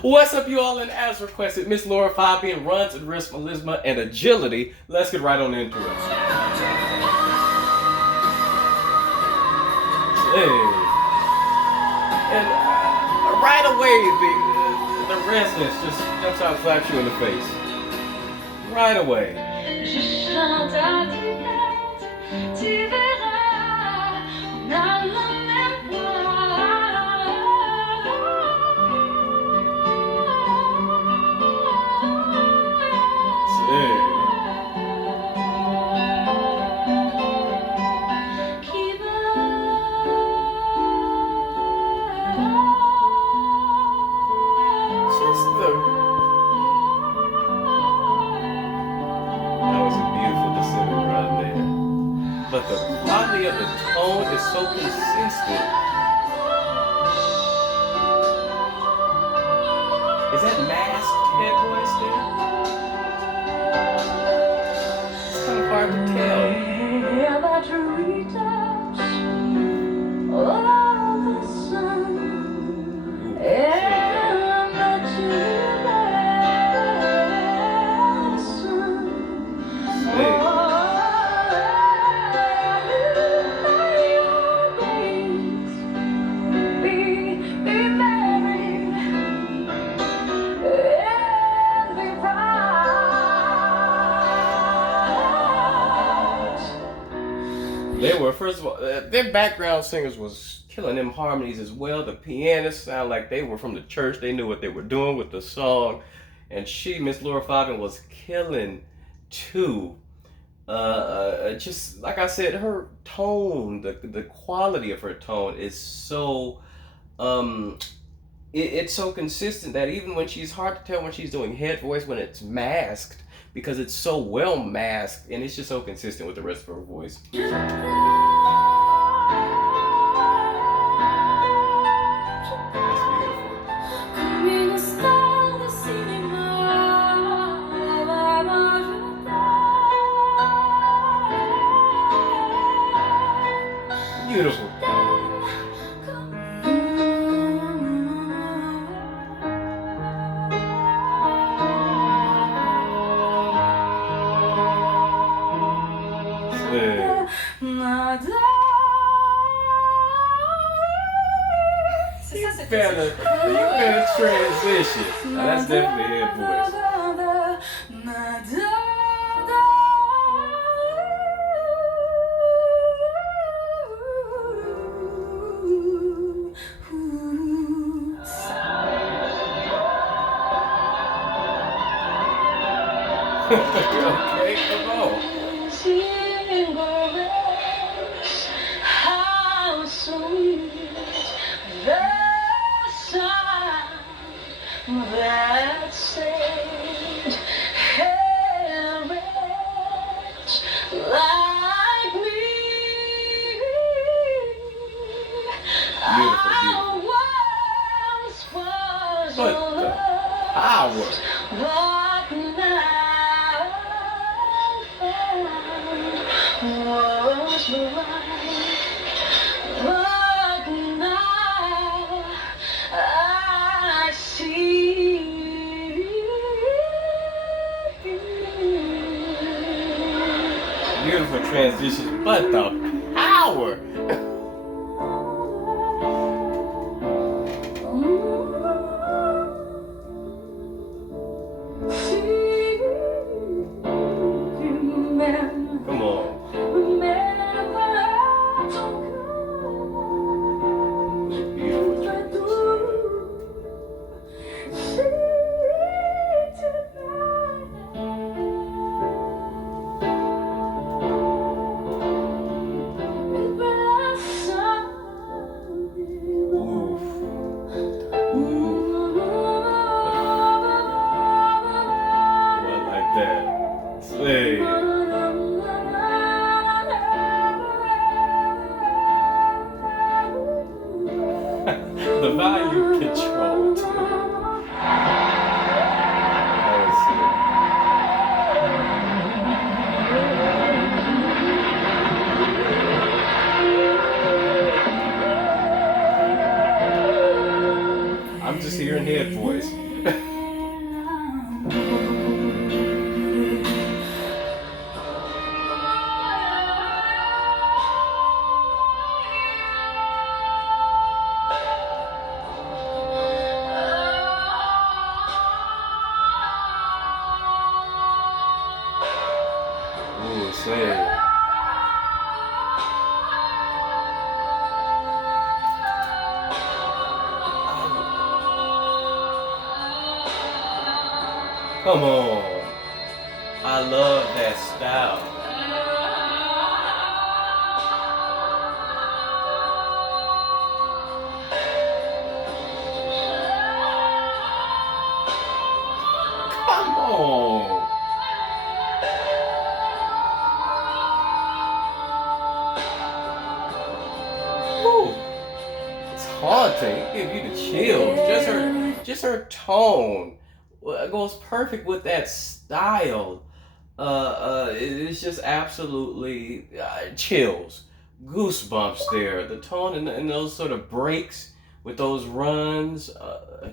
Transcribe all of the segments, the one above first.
What's up, you all? And as requested, Miss Lara Fabian runs and risks charisma and agility. Let's get right on into it. Hey. And right away, the resonance just jumps out and slaps you in the face. Right away. Je chante à tue-tête, tu verras, on a la même but the quality of the tone is so consistent. Is that masked head voice there? It's kind of hard to tell. They were, first of all, their background singers was killing them harmonies as well. The pianists sound like they were from the church. They knew what they were doing with the song. And Miss Lara Fabian, was killing too. Just like I said, her tone, the quality of her tone is so, it's so consistent that even when she's hard to tell when she's doing head voice, when it's masked, because it's so well masked, and it's just so consistent with the rest of her voice. Beautiful. You better transition. Now, that's definitely head voice. Okay, come on. How sweet the sound that saved hearts like me. Beautiful, beautiful. But the power. But now was blind. But now I see. Beautiful transition, but the power. Come on. voice. Ooh, say. Come on. I love that style. Come on. Woo. It's haunting. It gives you the chills. Just her tone goes perfect with that style. It's just absolutely chills, goosebumps there. The tone and those sort of breaks with those runs,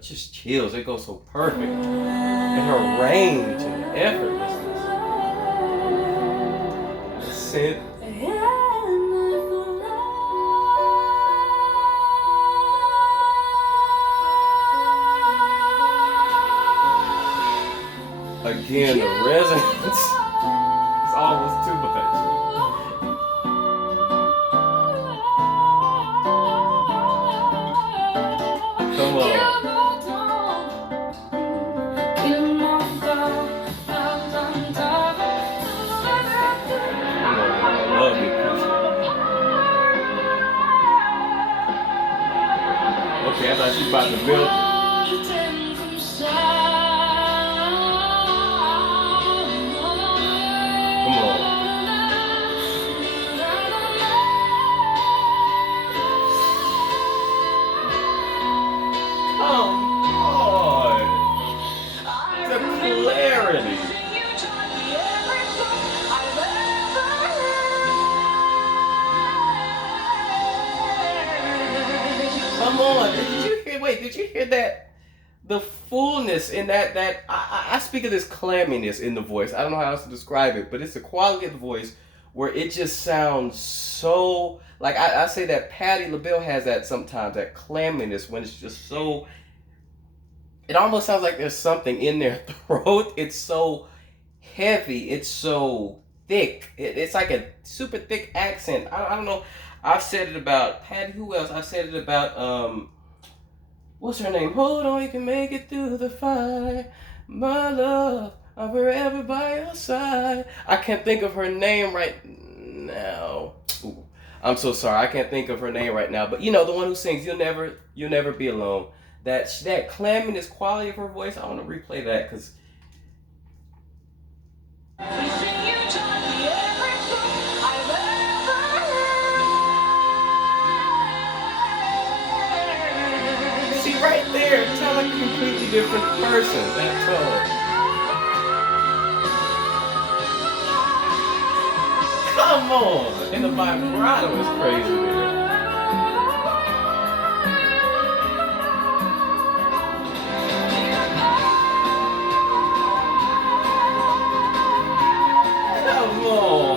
just chills. It goes so perfect. And her range and effortlessness. The synth. Again, the resonance is almost too much. Come on. I love it. Okay, I thought she was about to build it. Come on, did you hear that? The fullness in that I speak of this clamminess in the voice. I don't know how else to describe it, but it's the quality of the voice where it just sounds so, like I say that Patti LaBelle has that sometimes, that clamminess when it's just so, it almost sounds like there's something in their throat. It's so heavy, it's so thick. It's like a super thick accent. I don't know. I've said it about Patti. Who else? I've said it about what's her name? Hold on, you can make it through the fire, my love. I'm forever by your side. I can't think of her name right now. Ooh, I'm so sorry. I can't think of her name right now. But you know, the one who sings "You'll Never Be Alone." That clamminess quality of her voice. I want to replay that because. Right there, it sounds like a completely different person. That tone. Come on! And the vibrato is crazy there. Come on!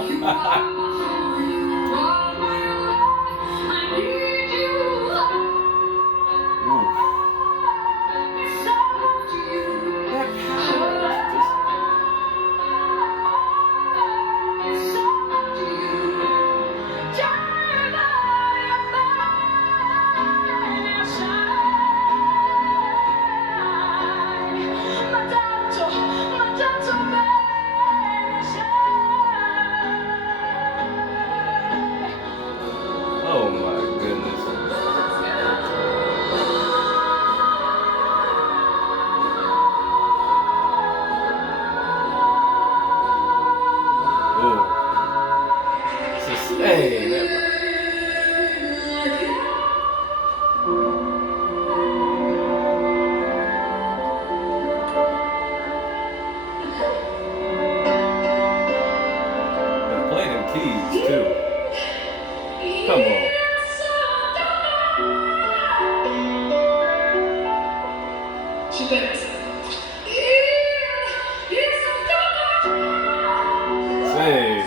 Say.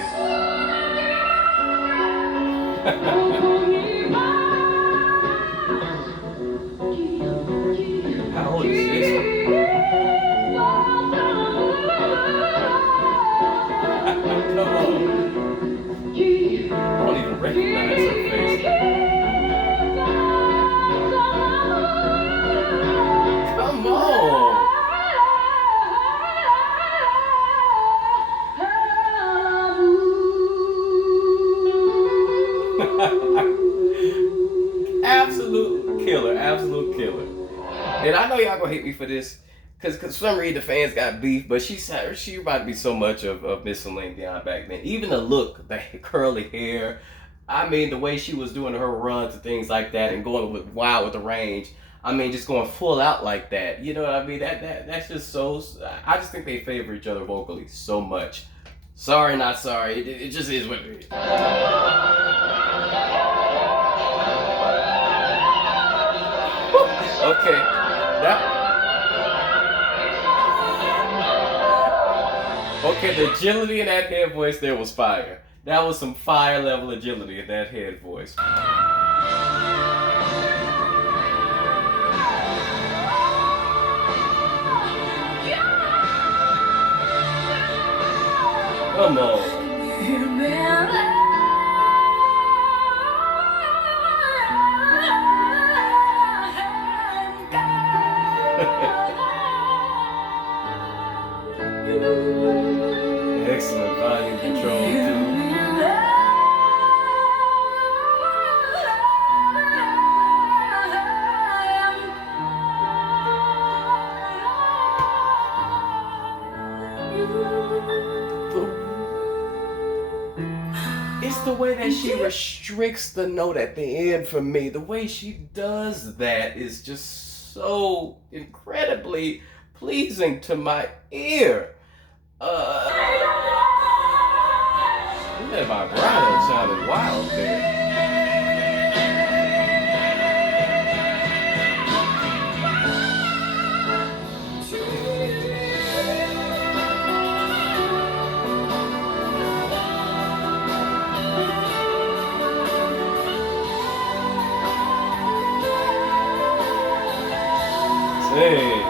How old is this one? Come on. I don't even recognize her face. Come on. Absolute killer, absolute killer. And I know y'all gonna hate me for this, cause for some reason the fans got beef, but she about to be so much of Miss Celine Dion back then. Even the look, the curly hair, I mean the way she was doing her runs and things like that, and going with wild with the range. I mean, just going full out like that. You know what I mean? That's just so. I just think they favor each other vocally so much. Sorry, not sorry. It just is what it is. Okay, the agility in that head voice there was fire. That was some fire level agility in that head voice. Come on. Excellent volume control too. It's the way that she restricts the note at the end for me. The way she does that is just so incredibly pleasing to my ear. That vibrato sounded wild there. Hey.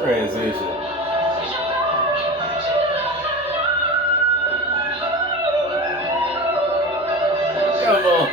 Transition. Come on.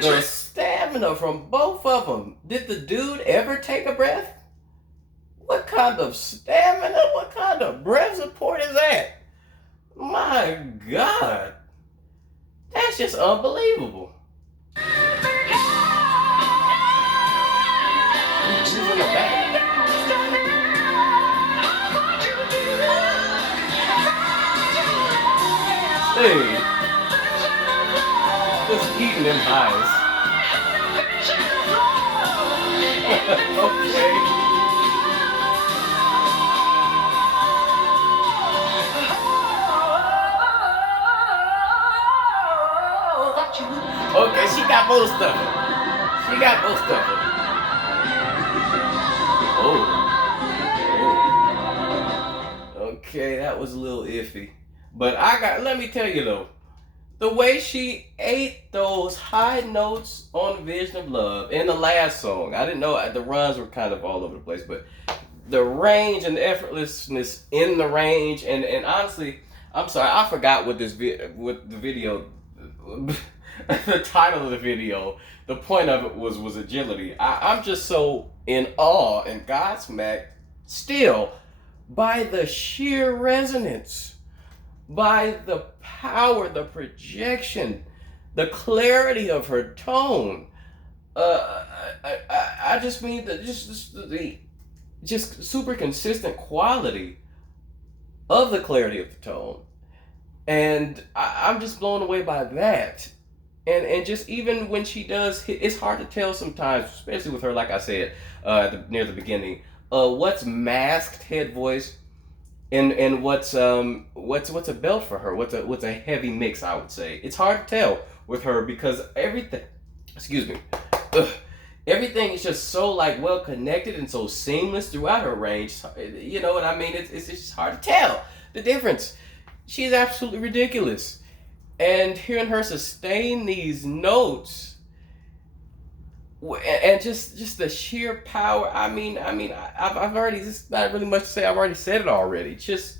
The stamina from both of them. Did the dude ever take a breath? What kind of stamina? What kind of breath support is that? My God. That's just unbelievable. Who's in the back? Hey. Just eating them highs. Okay. Okay, she got most of it. She got most of it. Oh. Okay, that was a little iffy. But let me tell you though, the way she ate those high notes on Vision of Love in the last song, I didn't know, the runs were kind of all over the place, but the range and the effortlessness in the range, and honestly, I'm sorry, I forgot what what the video, the title of the video, the point of it was agility. I'm just so in awe and Godsmacked still by the sheer resonance, by the power, the projection, the clarity of her tone. I just mean the just super consistent quality of the clarity of the tone, and I'm just blown away by that. And just even when she does, it's hard to tell sometimes, especially with her, like I said, near the beginning, what's masked head voice and what's a belt for her, what's a heavy mix. I would say it's hard to tell with her because everything, excuse me, ugh, everything is just so like well connected and so seamless throughout her range. You know what I mean? It's just hard to tell the difference. She's absolutely ridiculous. And hearing her sustain these notes and just the sheer power. I've already, just not really much to say. I've already said it already. Just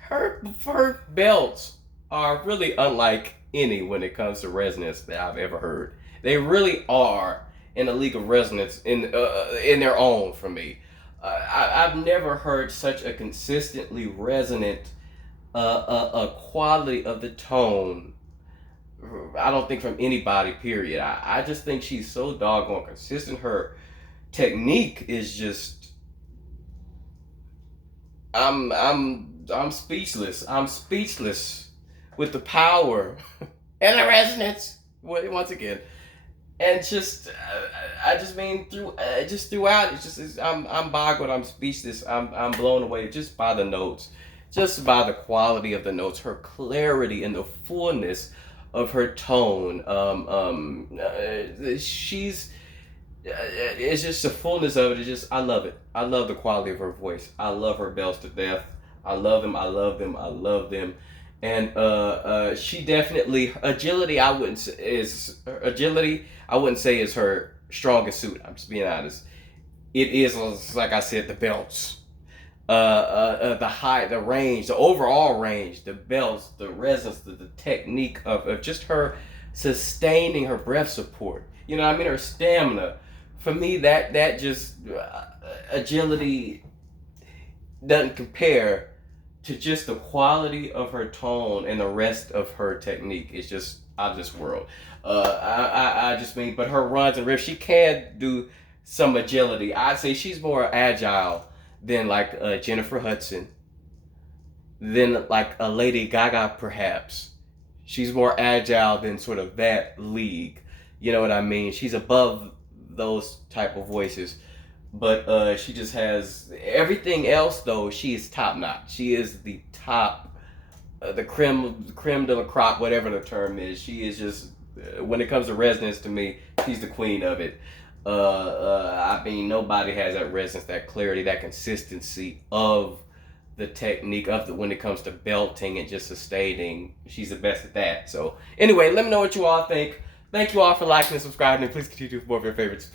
her belts are really unlike any when it comes to resonance that I've ever heard. They really are in a league of resonance in their own for me. I've never heard such a consistently resonant a quality of the tone. I don't think from anybody, period. I just think she's so doggone consistent. Her technique is just, I'm speechless. I'm speechless with the power and the resonance once again. And just I just mean just throughout I'm boggled. I'm speechless. I'm blown away just by the notes, just by the quality of the notes, her clarity and the fullness of her tone. She's it's just the fullness of it. It's just, I love it. I love the quality of her voice. I love her bells to death. I love them. I love them. I love them. And she definitely, agility. I wouldn't say is her strongest suit. I'm just being honest. It is, like I said, the belts. The range, the overall range, the belts, the resonance, the technique of just her sustaining her breath support. You know what I mean? Her stamina. For me, that just agility doesn't compare to just the quality of her tone and the rest of her technique. It's just out of this world. I just mean, but her runs and riffs, she can do some agility. I'd say she's more agile than like Jennifer Hudson, than like a Lady Gaga perhaps. She's more agile than sort of that league. You know what I mean? She's above those type of voices. But she just has everything else though. She is top notch. She is the top, the creme de la crop, whatever the term is. She is just, when it comes to resonance to me, she's the queen of it. I mean, nobody has that resonance, that clarity, that consistency of the technique of when it comes to belting and just sustaining. She's the best at that. So anyway, let me know what you all think. Thank you all for liking and subscribing, and please continue to support your favorites.